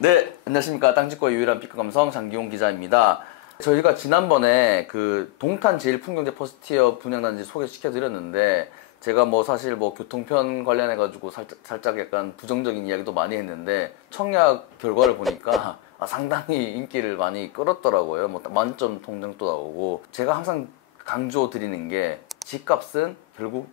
네, 안녕하십니까. 땅짓고 유일한 피크감성 장기용 기자입니다. 저희가 지난번에 그 동탄 제1풍경제 퍼스트티어 분양단지 소개시켜드렸는데 제가 뭐 사실 뭐 교통편 관련해가지고 살짝 약간 부정적인 이야기도 많이 했는데 청약 결과를 보니까 상당히 인기를 많이 끌었더라고요. 뭐 만점 통장도 나오고 제가 항상 강조 드리는 게 집값은 결국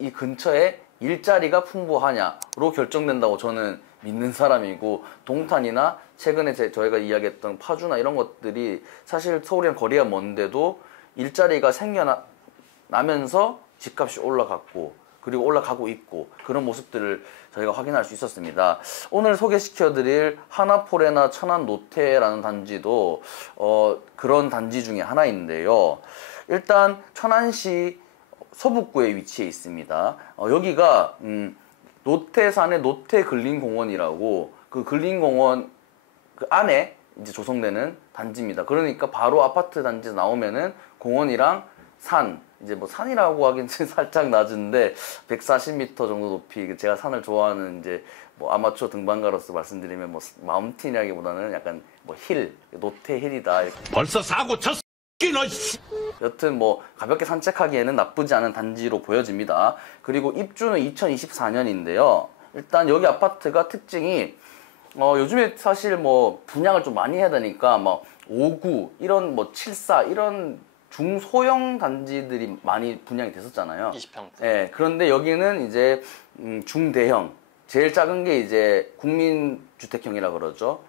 이 근처에 일자리가 풍부하냐로 결정된다고 저는 믿는 사람이고, 동탄이나 최근에 저희가 이야기했던 파주나 이런 것들이 사실 서울이랑 거리가 먼데도 일자리가 생겨나면서 집값이 올라갔고 그리고 올라가고 있고 그런 모습들을 저희가 확인할 수 있었습니다. 오늘 소개시켜드릴 하나포레나 천안 노태라는 단지도 그런 단지 중에 하나인데요. 일단 천안시 서북구에 위치해 있습니다. 여기가 노태산의 노태근린공원이라고, 그 근린공원 그 안에 이제 조성되는 단지입니다. 그러니까 바로 아파트 단지에서 나오면은 공원이랑 산, 이제 뭐 산이라고 하긴 살짝 낮은데 140m 정도 높이, 제가 산을 좋아하는 이제 뭐 아마추어 등반가로서 말씀드리면 뭐 마운틴이라기보다는 약간 뭐 힐, 노태 힐이다. 벌써 사고 쳤어. 여튼 뭐 가볍게 산책하기에는 나쁘지 않은 단지로 보여집니다. 그리고 입주는 2024년인데요. 일단 여기 아파트가 특징이 요즘에 사실 뭐 분양을 좀 많이 해야 되니까 뭐 5구 이런 뭐 74 이런 중소형 단지들이 많이 분양이 됐었잖아요. 20평. 네, 그런데 여기는 이제 중대형, 제일 작은 게 이제 국민주택형이라 그러죠.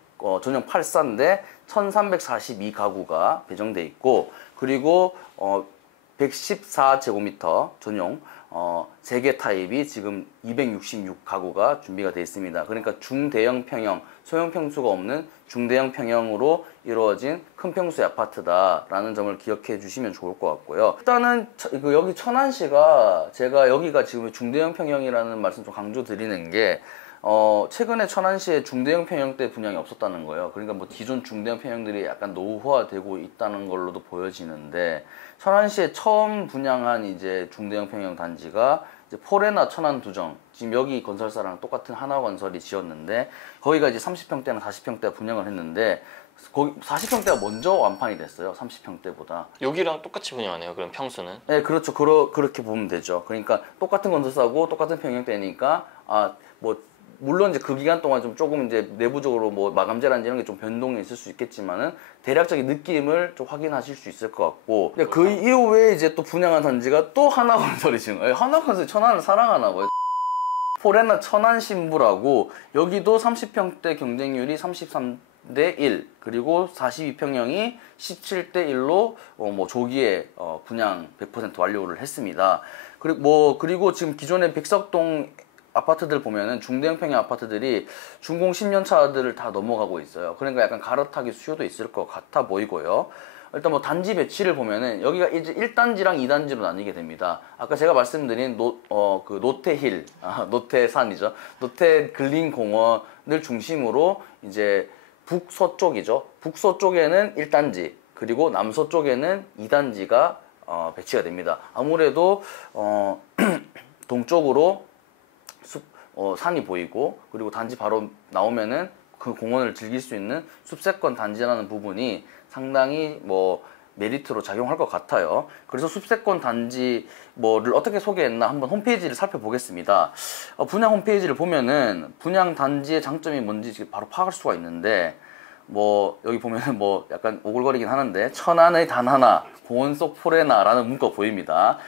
전용 84인데 1342가구가 배정돼 있고, 그리고 114제곱미터 전용 3개 타입이 지금 266가구가 준비가 되어 있습니다. 그러니까 중대형 평형, 소형 평수가 없는 중대형 평형으로 이루어진 큰 평수의 아파트다라는 점을 기억해 주시면 좋을 것 같고요. 일단은 여기 천안시가, 제가 여기가 지금 중대형 평형이라는 말씀 좀 강조 드리는 게 최근에 천안시에 중대형 평형대 분양이 없었다는 거예요. 그러니까 뭐 기존 중대형 평형들이 약간 노후화되고 있다는 걸로도 보여지는데, 천안시에 처음 분양한 이제 중대형 평형 단지가 이제 포레나 천안두정, 지금 여기 건설사랑 똑같은 하나건설이 지었는데, 거기가 이제 30평대나 40평대 분양을 했는데 거기 40평대가 먼저 완판이 됐어요. 30평대보다. 여기랑 똑같이 분양하네요. 그럼 평수는? 네, 그렇죠. 그렇게 보면 되죠. 그러니까 똑같은 건설사고 똑같은 평형대니까 뭐 물론 이제 그 기간 동안 조금 이제 내부적으로 뭐 마감재라든지 이런 게 좀 변동이 있을 수 있겠지만은 대략적인 느낌을 좀 확인하실 수 있을 것 같고, 그 이후에 이제 또 분양한 단지가 또 하나건설이 지금, 하나건설이 천안을 사랑하나 봐요. 포레나 천안신부라고, 여기도 30평대 경쟁률이 33대 1, 그리고 42평형이 17대 1로 뭐 조기에 분양 100% 완료를 했습니다. 그리고 지금 기존의 백석동 아파트들 보면은 중대형 평형 아파트들이 준공 10년 차들을 다 넘어가고 있어요. 그러니까 약간 갈아타기 수요도 있을 것 같아 보이고요. 일단 뭐 단지 배치를 보면은 여기가 이제 1단지랑 2단지로 나뉘게 됩니다. 아까 제가 말씀드린 그 노태힐, 노태산이죠. 노태근린공원을 중심으로 이제 북서쪽이죠. 북서쪽에는 1단지, 그리고 남서쪽에는 2단지가 배치가 됩니다. 아무래도 동쪽으로 산이 보이고, 그리고 단지 바로 나오면은 그 공원을 즐길 수 있는 숲세권 단지라는 부분이 상당히 뭐 메리트로 작용할 것 같아요. 그래서 숲세권 단지 뭐를 어떻게 소개했나 한번 홈페이지를 살펴보겠습니다. 분양 홈페이지를 보면은 분양 단지의 장점이 뭔지 바로 파악할 수가 있는데, 뭐 여기 보면은 뭐 약간 오글거리긴 하는데 천안의 단 하나, 공원 속 포레나라는 문구가 보입니다.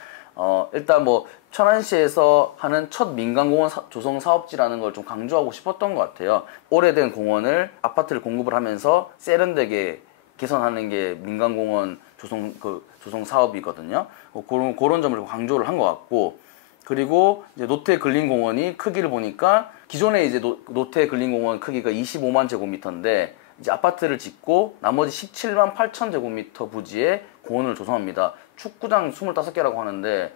일단 뭐 천안시에서 하는 첫 민간공원 조성 사업지라는 걸 좀 강조하고 싶었던 것 같아요. 오래된 공원을 아파트를 공급을 하면서 세련되게 개선하는 게 민간공원 조성 사업이거든요. 그런 점을 강조를 한 것 같고, 그리고 이제 노태근린공원이 크기를 보니까 기존에 이제 노태근린공원 크기가 25만 제곱미터인데 이제 아파트를 짓고 나머지 17만 8천 제곱미터 부지에 공원을 조성합니다. 축구장 25개라고 하는데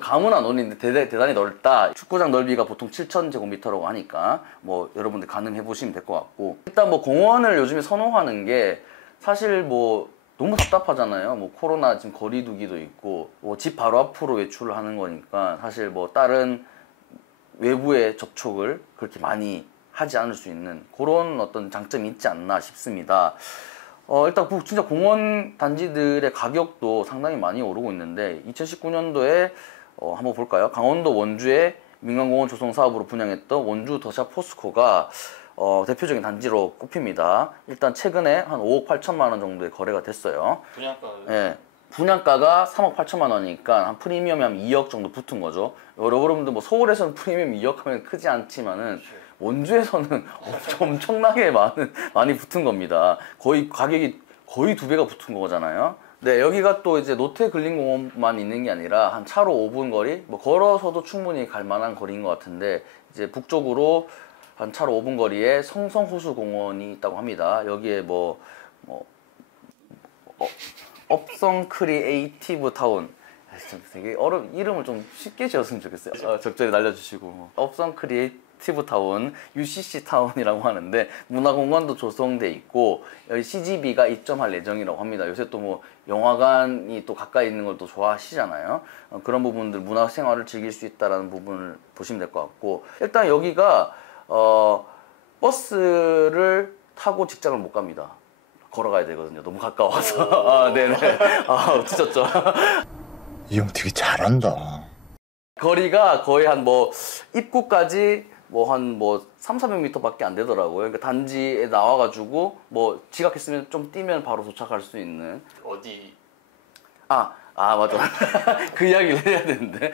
감은 안 오는데 대단히 넓다. 축구장 넓이가 보통 7,000제곱미터라고 하니까 뭐 여러분들 가늠해 보시면 될 것 같고, 일단 뭐 공원을 요즘에 선호하는 게 사실 뭐 너무 답답하잖아요. 뭐 코로나 지금 거리두기도 있고 뭐 집 바로 앞으로 외출을 하는 거니까 사실 뭐 다른 외부의 접촉을 그렇게 많이 하지 않을 수 있는 그런 어떤 장점이 있지 않나 싶습니다. 일단 진짜 공원 단지들의 가격도 상당히 많이 오르고 있는데 2019년도에 한번 볼까요? 강원도 원주의 민간공원 조성 사업으로 분양했던 원주 더샵 포스코가 대표적인 단지로 꼽힙니다. 일단 최근에 한 5억 8천만 원 정도의 거래가 됐어요. 분양가. 예. 분양가가 3억 8천만 원이니까 한 프리미엄이 한 2억 정도 붙은 거죠. 여러분들 뭐 서울에서는 프리미엄 2억 하면 크지 않지만은 원주에서는 엄청나게 많이 붙은 겁니다. 거의 가격이 거의 2배가 붙은 거잖아요. 네, 여기가 또 이제 노태근린공원만 있는 게 아니라 한 차로 5분 거리, 뭐 걸어서도 충분히 갈 만한 거리인 것 같은데 이제 북쪽으로 한 차로 5분 거리에 성성호수공원이 있다고 합니다. 여기에 업성 크리에이티브 타운. 되게 이름을 좀 쉽게 지었으면 좋겠어요. 적절히 날려주시고. 업성 크리에이티브 타운, UCC 타운이라고 하는데 문화공간도 조성돼 있고 여기 CGV가 입점할 예정이라고 합니다. 요새 또 뭐 영화관이 또 가까이 있는 걸 또 좋아하시잖아요. 그런 부분들 문화생활을 즐길 수 있다는 부분을 보시면 될 것 같고 일단 여기가 버스를 타고 직장을 못 갑니다. 걸어가야 되거든요. 너무 가까워서. 네네. 뒤졌죠. 이 형 되게 잘한다. 거리가 거의 한 입구까지 한 300~400m 밖에 안 되더라고요. 그러니까 단지에 나와가지고 지각했으면 좀 뛰면 바로 도착할 수 있는. 어디? 맞아. 그 이야기를 해야 되는데.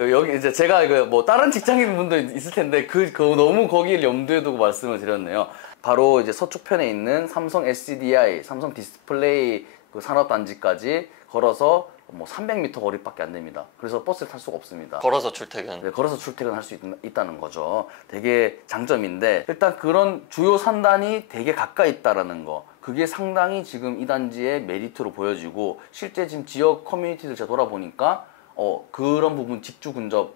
여기 이제 제가 다른 직장인 분도 있을 텐데 너무 거기를 염두에 두고 말씀을 드렸네요. 바로 이제 서쪽편에 있는 삼성 SDI, 삼성 디스플레이 그 산업단지까지 걸어서 300m 거리밖에 안 됩니다. 그래서 버스를 탈 수가 없습니다. 걸어서 출퇴근. 네, 걸어서 출퇴근할 수 있다는 거죠. 되게 장점인데 일단 그런 주요 산단이 되게 가까이 있다라는 거. 그게 상당히 지금 이 단지의 메리트로 보여지고 실제 지금 지역 커뮤니티들 제가 돌아보니까 그런 부분 직주 근접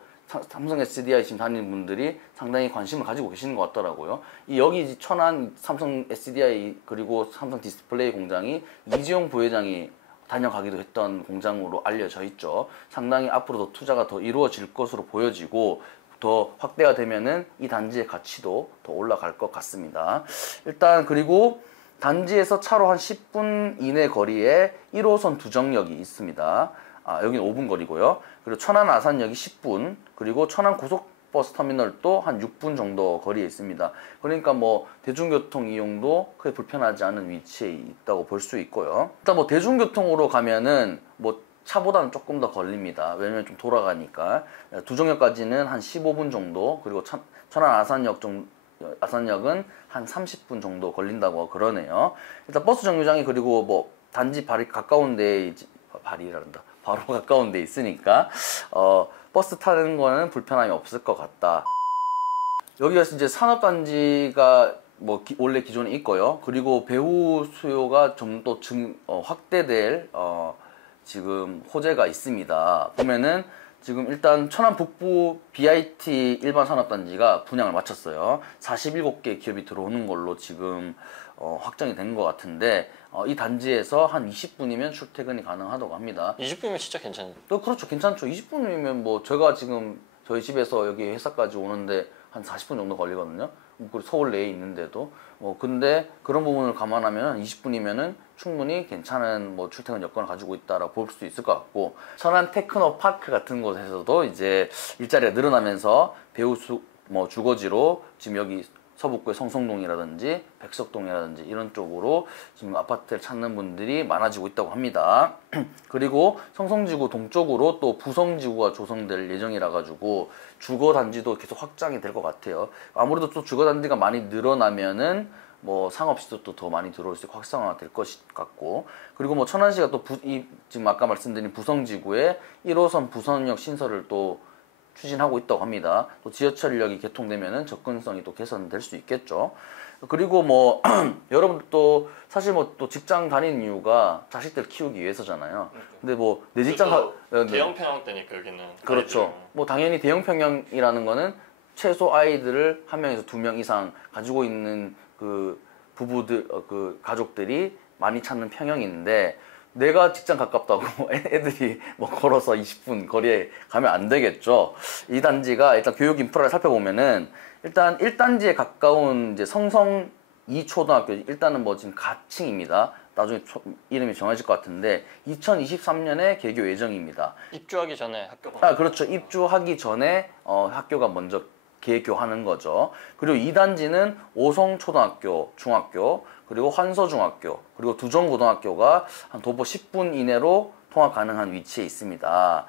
삼성 SDI 지금 다니는 분들이 상당히 관심을 가지고 계시는 것 같더라고요. 여기 천안 삼성 SDI 그리고 삼성 디스플레이 공장이 이재용 부회장이 다녀가기도 했던 공장으로 알려져 있죠. 상당히 앞으로 더 투자가 더 이루어질 것으로 보여지고 더 확대가 되면은 이 단지의 가치도 더 올라갈 것 같습니다. 일단 그리고 단지에서 차로 한 10분 이내 거리에 1호선 두정역이 있습니다. 여기는 5분 거리고요. 그리고 천안 아산역이 10분, 그리고 천안 고속버스 터미널도 한 6분 정도 거리에 있습니다. 그러니까 대중교통 이용도 크게 불편하지 않은 위치에 있다고 볼 수 있고요. 일단 대중교통으로 가면은 차보다는 조금 더 걸립니다. 왜냐면 좀 돌아가니까. 두정역까지는 한 15분 정도, 그리고 천안 아산역은 한 30분 정도 걸린다고 그러네요. 일단 버스 정류장이 그리고 단지 바로 가까운 데 바로 가까운 데 있으니까 버스 타는 거는 불편함이 없을 것 같다. 여기가 이제 산업단지가 원래 기존에 있고요. 그리고 배후 수요가 좀 더 확대될 지금 호재가 있습니다. 보면은 지금 일단 천안 북부 BIT 일반 산업단지가 분양을 마쳤어요. 47개 기업이 들어오는 걸로 지금 확정이 된 것 같은데 이 단지에서 한 20분이면 출퇴근이 가능하다고 합니다. 20분이면 진짜 괜찮죠. 그렇죠. 괜찮죠. 20분이면 제가 지금 저희 집에서 여기 회사까지 오는데 한 40분 정도 걸리거든요. 그리고 서울 내에 있는데도 근데 그런 부분을 감안하면 20분이면은 충분히 괜찮은 출퇴근 여건을 가지고 있다라고 볼 수 있을 것 같고 천안 테크노파크 같은 곳에서도 이제 일자리가 늘어나면서 배우 주거지로 지금 여기 서북구의 성성동이라든지 백석동이라든지 이런 쪽으로 지금 아파트를 찾는 분들이 많아지고 있다고 합니다. 그리고 성성지구 동쪽으로 또 부성지구가 조성될 예정이라 가지고 주거단지도 계속 확장이 될 것 같아요. 아무래도 또 주거단지가 많이 늘어나면은 상업시설도 더 많이 들어올 수 있고 활성화가 될 것 같고 그리고 천안시가 또 지금 아까 말씀드린 부성지구에 1호선 부선역 신설을 또 추진하고 있다고 합니다. 또 지하철역이 개통되면은 접근성이 또 개선될 수 있겠죠. 그리고 여러분들 또 사실 또 직장 다니는 이유가 자식들 키우기 위해서잖아요. 근데 내 직장 대형 평형 때니까 여기는 그렇죠. 당연히 대형 평형이라는 거는 최소 아이들을 한 명에서 2명 이상 가지고 있는 그 부부들 그 가족들이 많이 찾는 평형인데 내가 직장 가깝다고 애들이 뭐 걸어서 20분 거리에 가면 안 되겠죠. 이 단지가 일단 교육 인프라를 살펴보면은 일단 1단지에 가까운 이제 성성 2초등학교, 일단은 뭐 지금 가칭입니다. 나중에 이름이 정해질 것 같은데 2023년에 개교 예정입니다. 입주하기 전에 학교가. 아, 그렇죠. 입주하기 전에 학교가 먼저 개교하는 거죠. 그리고 2단지는 오성초등학교, 중학교, 그리고 환서중학교, 그리고 두정고등학교가 한 도보 10분 이내로 통학 가능한 위치에 있습니다.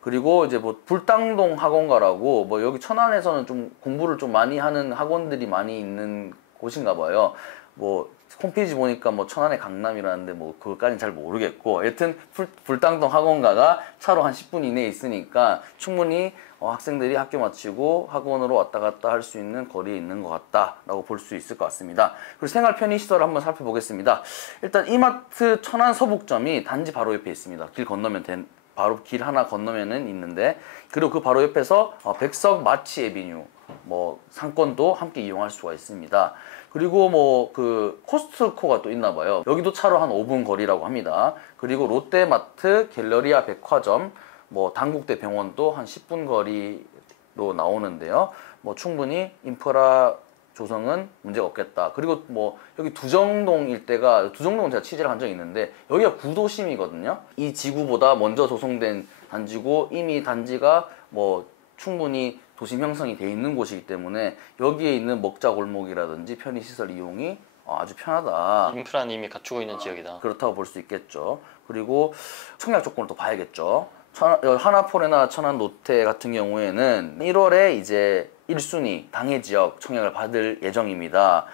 그리고 이제 뭐 불당동 학원가라고 뭐 여기 천안에서는 좀 공부를 좀 많이 하는 학원들이 많이 있는 곳인가 봐요. 뭐 홈페이지 보니까 뭐 천안의 강남이라는데 뭐 그것까지는 잘 모르겠고, 여튼 불당동 학원가가 차로 한 10분 이내에 있으니까 충분히 학생들이 학교 마치고 학원으로 왔다 갔다 할 수 있는 거리에 있는 것 같다라고 볼 수 있을 것 같습니다. 그리고 생활 편의 시설을 한번 살펴보겠습니다. 일단 이마트 천안 서북점이 단지 바로 옆에 있습니다. 길 건너면 바로 길 하나 건너면은 있는데, 그리고 그 바로 옆에서 백석 마치 에비뉴 뭐 상권도 함께 이용할 수가 있습니다. 그리고 뭐 그 코스트코가 또 있나 봐요. 여기도 차로 한 5분 거리라고 합니다. 그리고 롯데마트, 갤러리아 백화점, 뭐 당국대 병원도 한 10분 거리로 나오는데요. 뭐 충분히 인프라 조성은 문제가 없겠다. 그리고 뭐 여기 두정동 일대가, 두정동은 제가 취재를 한 적이 있는데 여기가 구도심이거든요. 이 지구보다 먼저 조성된 단지고 이미 단지가 뭐 충분히 도심 형성이 돼 있는 곳이기 때문에 여기에 있는 먹자 골목이라든지 편의시설 이용이 아주 편하다. 인프라는 이미 갖추고 있는 지역이다. 그렇다고 볼 수 있겠죠. 그리고 청약 조건을 또 봐야겠죠. 하나포레나 천안 롯데 같은 경우에는 1월에 이제 1순위 당해 지역 청약을 받을 예정입니다.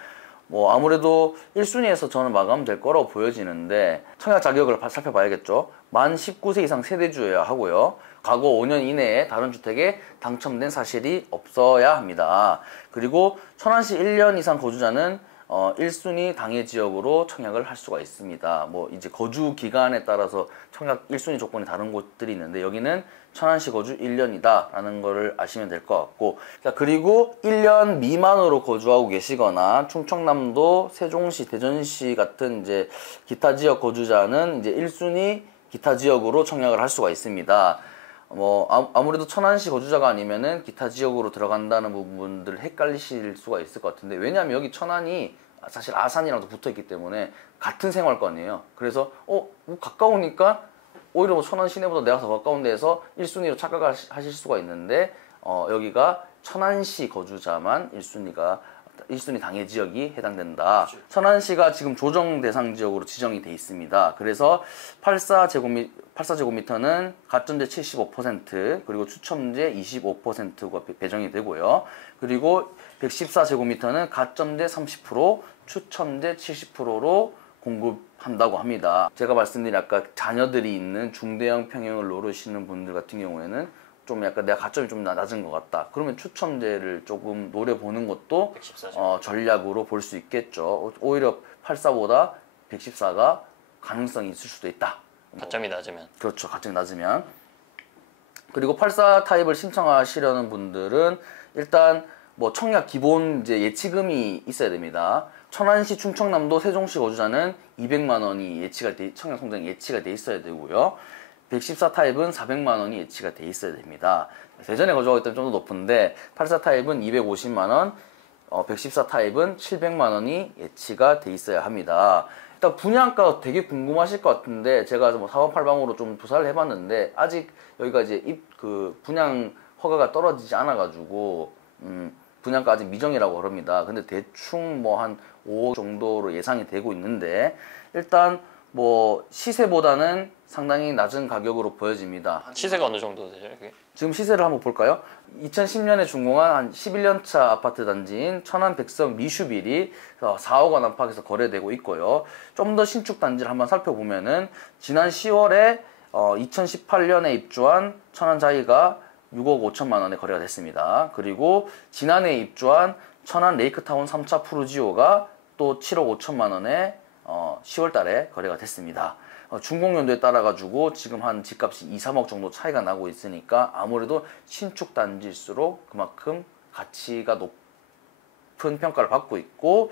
뭐 아무래도 1순위에서 저는 마감될 거라고 보여지는데 청약 자격을 살펴봐야겠죠. 만 19세 이상 세대주여야 하고요. 과거 5년 이내에 다른 주택에 당첨된 사실이 없어야 합니다. 그리고 천안시 1년 이상 거주자는 1순위 당해 지역으로 청약을 할 수가 있습니다. 뭐 이제 거주 기간에 따라서 청약 1순위 조건이 다른 곳들이 있는데 여기는 천안시 거주 1년이다 라는 거를 아시면 될 것 같고, 자, 그리고 1년 미만으로 거주하고 계시거나 충청남도, 세종시, 대전시 같은 이제 기타 지역 거주자는 이제 1순위 기타 지역으로 청약을 할 수가 있습니다. 뭐 아무래도 천안시 거주자가 아니면은 기타 지역으로 들어간다는 부분들 헷갈리실 수가 있을 것 같은데, 왜냐하면 여기 천안이 사실 아산이랑도 붙어 있기 때문에 같은 생활권이에요. 그래서 뭐 가까우니까 오히려 뭐 천안 시내보다 내가 더 가까운 데에서 1순위로 착각하실 수가 있는데, 여기가 천안시 거주자만 1순위 당해 지역이 해당된다. 그렇죠. 천안시가 지금 조정 대상 지역으로 지정이 돼 있습니다. 그래서 84제곱미터는 가점제 75%, 그리고 추첨제 25%가 배정이 되고요. 그리고 114제곱미터는 가점제 30%, 추첨제 70%로 공급한다고 합니다. 제가 말씀드린 아까 자녀들이 있는 중대형 평형을 노리시는 분들 같은 경우에는 좀 약간 내가 가점이 좀 낮은 것 같다. 그러면 추첨제를 조금 노려보는 것도 전략으로 볼 수 있겠죠. 오히려 84보다 114가 가능성이 있을 수도 있다. 가점이 낮으면. 그렇죠. 가점이 낮으면. 그리고 84 타입을 신청하시려는 분들은 일단 뭐 청약 기본 이제 예치금이 있어야 됩니다. 천안시, 충청남도, 세종시 거주자는 200만 원이 청약 통장 예치가 돼 있어야 되고요. 114 타입은 400만 원이 예치가 돼 있어야 됩니다. 대전에 거주하기 때문에 좀 더 높은데 84 타입은 250만 원, 114 타입은 700만 원이 예치가 돼 있어야 합니다. 일단 분양가 되게 궁금하실 것 같은데 제가 뭐 사방팔방으로 좀 조사를 해봤는데 아직 여기가 이제 분양 허가가 떨어지지 않아가지고 분양가 아직 미정이라고 그럽니다. 근데 대충 뭐 한 5억 정도로 예상이 되고 있는데, 일단 뭐 시세보다는 상당히 낮은 가격으로 보여집니다. 시세가 어느 정도 되죠? 그게? 지금 시세를 한번 볼까요? 2010년에 준공한 한 11년차 아파트 단지인 천안 백석 미슈빌이 4억 원 안팎에서 거래되고 있고요. 좀 더 신축 단지를 한번 살펴보면은 지난 10월에 2018년에 입주한 천안 자이가 6억 5천만 원에 거래가 됐습니다. 그리고 지난해 입주한 천안 레이크타운 3차 푸르지오가 또 7억 5천만 원에 10월 달에 거래가 됐습니다. 준공 연도에 따라 가지고 지금 한 집값이 2, 3억 정도 차이가 나고 있으니까 아무래도 신축 단지일수록 그만큼 가치가 높은 평가를 받고 있고,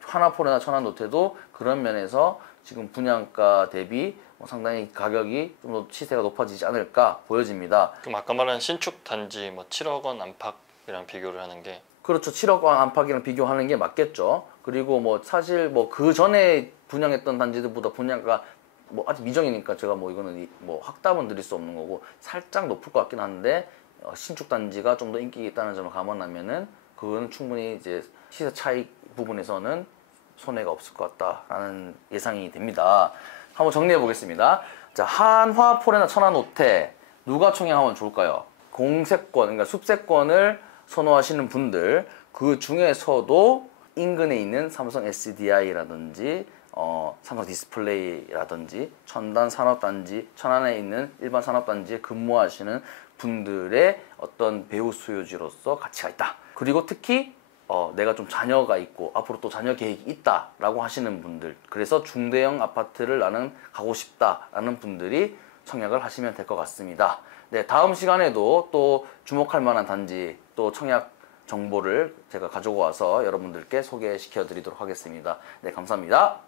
하나포레나 천안 롯데도 그런 면에서 지금 분양가 대비 상당히 가격이 좀 더 시세가 높아지지 않을까 보여집니다. 그럼 아까 말한 신축 단지 뭐 7억 원 안팎이랑 비교를 하는 게 그렇죠. 7억 원 안팎이랑 비교하는 게 맞겠죠. 그리고 뭐 사실 뭐 그 전에 분양했던 단지들보다 분양가 뭐 아직 미정이니까 제가 뭐 이거는 뭐 확답은 드릴 수 없는 거고 살짝 높을 것 같긴 한데 신축 단지가 좀 더 인기가 있다는 점을 감안하면은 그거는 충분히 이제 시세 차익 부분에서는 손해가 없을 것 같다라는 예상이 됩니다. 한번 정리해 보겠습니다. 자, 한화, 포레나, 천안 호텔 누가 청약하면 좋을까요? 공세권, 그러니까 숲세권을 선호하시는 분들 그 중에서도 인근에 있는 삼성 SDI라든지 삼성 디스플레이라든지 천단 산업단지, 천안에 있는 일반 산업단지에 근무하시는 분들의 어떤 배후 수요지로서 가치가 있다. 그리고 특히 내가 좀 자녀가 있고 앞으로 또 자녀 계획이 있다라고 하시는 분들, 그래서 중대형 아파트를 나는 가고 싶다라는 분들이 청약을 하시면 될 것 같습니다. 네, 다음 시간에도 또 주목할 만한 단지 또 청약 정보를 제가 가지고 와서 여러분들께 소개시켜 드리도록 하겠습니다. 네, 감사합니다.